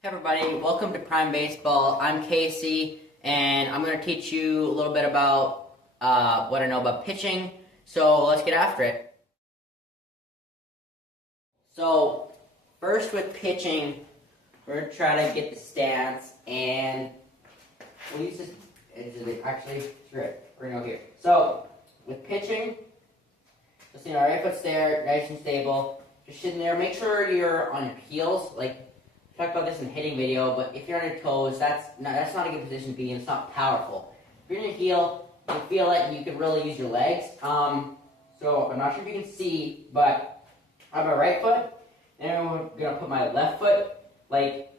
Hey everybody, welcome to Prime Baseball. I'm Casey, and I'm going to teach you a little bit about what I know about pitching. So let's get after it. So first with pitching, we're going to try to get the stance, and we'll use this. Actually, screw it. We're going to go here. So with pitching, just right foot's there, nice and stable. Just sitting there. Make sure you're on your heels, talk about this in the hitting video, but if you're on your toes, that's not a good position to be in. It's not powerful. If you're on your heel, you feel it, and you can really use your legs. So I'm not sure if you can see, but I have my right foot, and I'm gonna put my left foot like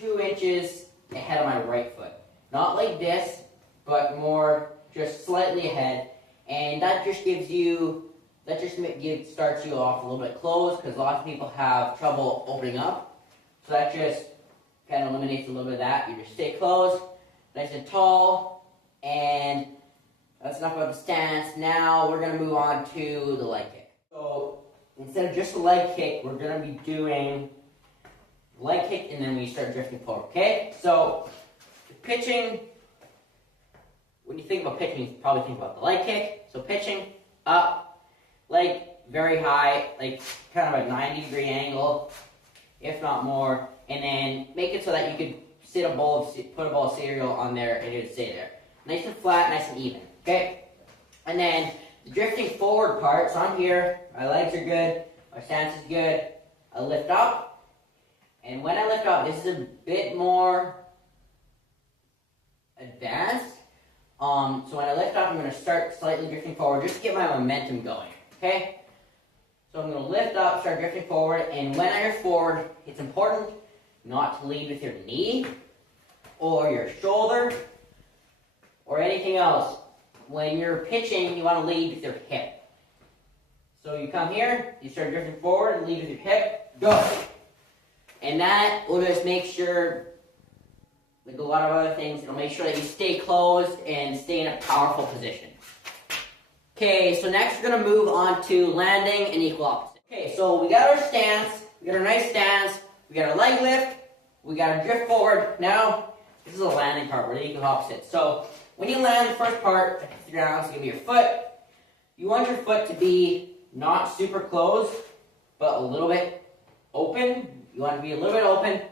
2 inches ahead of my right foot. Not like this, but more just slightly ahead, and that just gives you starts you off a little bit closed because lots of people have trouble opening up. So that just kind of eliminates a little bit of that. You just stay closed, nice and tall, and that's enough about the stance. Now we're going to move on to the leg kick. So instead of just a leg kick, we're going to be doing leg kick, and then we start drifting forward, okay? So pitching, when you think about pitching, you probably think about the leg kick. So pitching, up, leg very high, like kind of a 90-degree angle, if not more, and then make it so that you could put a bowl of cereal on there and it would stay there. Nice and flat, nice and even, okay? And then the drifting forward part, so I'm here, my legs are good, my stance is good, I lift up, and when I lift up, this is a bit more advanced. So when I lift up, I'm going to start slightly drifting forward just to get my momentum going, okay? So I'm going to lift up, start drifting forward, and when I drift forward, it's important not to lead with your knee or your shoulder or anything else. When you're pitching, you want to lead with your hip. So you come here, you start drifting forward and lead with your hip, go. And that will just make sure, like a lot of other things, it'll make sure that you stay closed and stay in a powerful position. Okay, so next we're going to move on to landing and equal opposite. Okay, so we got our stance, we got our nice stance, we got our leg lift, we got our drift forward. Now, this is the landing part, we're the equal opposite. So, when you land the first part, the ground is going to be your foot. You want your foot to be not super closed, but a little bit open. You want it to be a little bit open.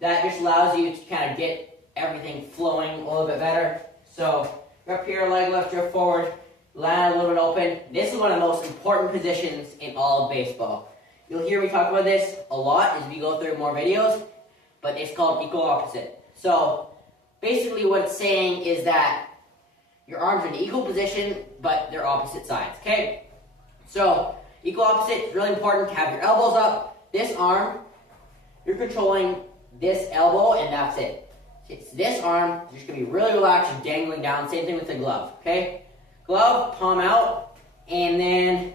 That just allows you to kind of get everything flowing a little bit better. So, up here, leg lift, drift forward. Land a little bit open. This is one of the most important positions in all of baseball. You'll hear me talk about this a lot as we go through more videos, but it's called equal opposite. So basically what it's saying is that your arms are in equal position, but they're opposite sides, okay? So equal opposite is really important to have your elbows up. This arm, you're controlling this elbow, and that's it. It's this arm, you're just going to be really relaxed and dangling down. Same thing with the glove, okay? Glove, palm out, and then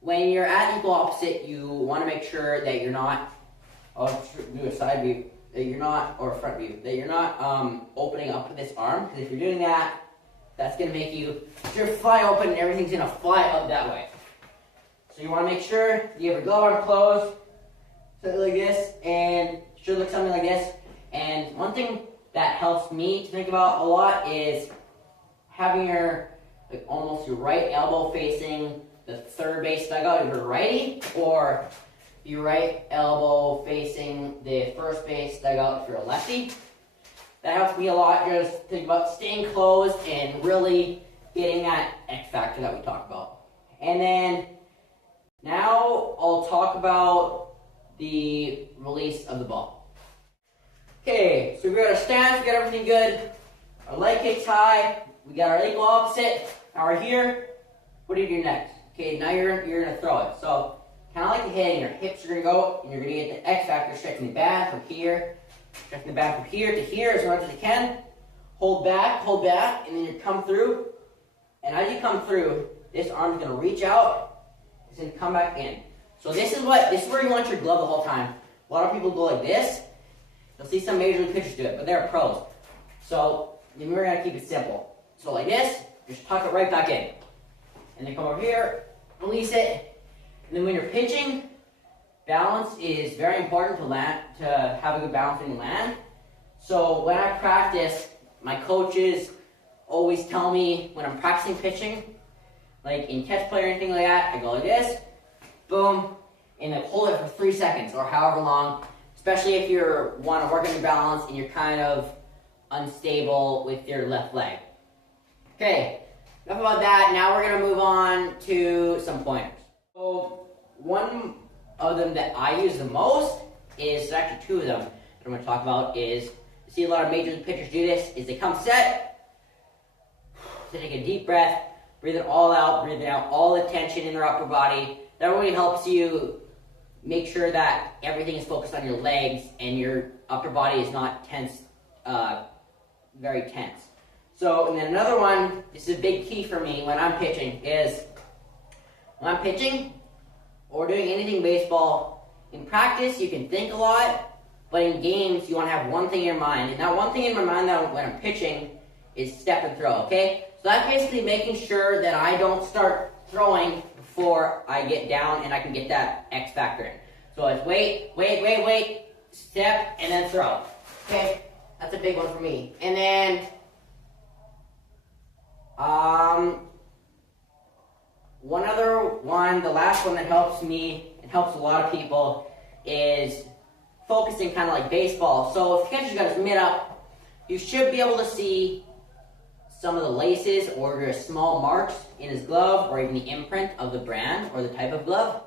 when you're at equal opposite, you want to make sure that you're not, I'll do a side view, that you're not, or a front view, that you're not opening up this arm, because if you're doing that, that's going to make you fly open and everything's going to fly up that way. So you want to make sure you have your glove arm closed, something like this, and it should look something like this. And one thing that helps me to think about a lot is having your almost your right elbow facing the third base dugout if you're a righty, or your right elbow facing the first base dugout if you're a lefty. That helps me a lot. Just think about staying closed and really getting that X factor that we talked about. And then now I'll talk about the release of the ball. Okay, so we got our stance, we got everything good. Our leg kick's high. We got our equal opposite. Now we're here. What do you do next? Okay, now you're gonna throw it. So kind of like the hitting, your hips are gonna go, and you're gonna get the X factor, stretching the bat from here, stretching the bat from here to here as much as you can. Hold back, and then you come through. And as you come through, this arm's gonna reach out, it's gonna come back in. So this is where you want your glove the whole time. A lot of people go like this. You'll see some major league pitchers do it, but they're pros. So then we're gonna keep it simple. So like this, just tuck it right back in. And then come over here, release it. And then when you're pitching, balance is very important to have a good balance when you land. So when I practice, my coaches always tell me when I'm practicing pitching, like in catch play or anything like that, I go like this, boom, and then hold it for 3 seconds or however long, especially if you want to work on your balance and you're kind of unstable with your left leg. Okay, enough about that. Now we're going to move on to some pointers. So one of them that I use the most is, actually two of them that I'm going to talk about is, you see a lot of major league pitchers do this, is they come set, they take a deep breath, breathe it all out, breathing out all the tension in their upper body. That really helps you make sure that everything is focused on your legs and your upper body is not tense, very tense. So, and then another one, this is a big key for me when I'm pitching, is when I'm pitching or doing anything baseball, in practice you can think a lot, but in games you want to have one thing in your mind. And that one thing in my mind that when I'm pitching is step and throw, okay? So that's basically making sure that I don't start throwing before I get down and I can get that X factor in. So it's wait, step, and then throw. Okay, that's a big one for me. And then, one other one, the last one that helps me, and helps a lot of people, is focusing kind of like baseball. So if the catcher's got his mitt up, you should be able to see some of the laces or just small marks in his glove or even the imprint of the brand or the type of glove.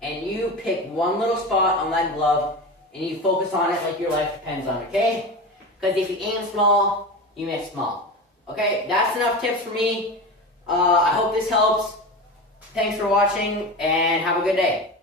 And you pick one little spot on that glove and you focus on it like your life depends on it, okay? Because if you aim small, you miss small. Okay, that's enough tips for me. I hope this helps. Thanks for watching and have a good day.